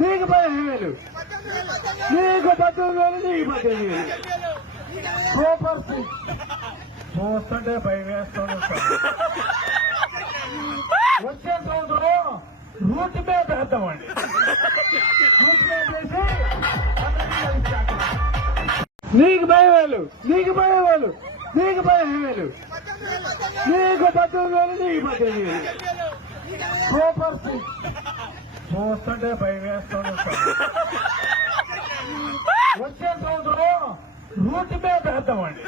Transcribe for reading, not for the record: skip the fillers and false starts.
నీకు 15,000, నీకు 18,000, నీకు 18,000. సూపర్ చూస్తుంటే భయం వేస్తాను. వచ్చే సంవత్సరం రూట్ మీద వేద్దామండి. రూట్ మీద వేసి నీకు 10,000, నీకు 10,000, నీకు 15,000, నీకు 18,000, నీకు 18,000. సూపర్ చూస్తుంటే భయం వేస్తాను. వచ్చే సంవత్సరం రూట్ మీద వేద్దామండి.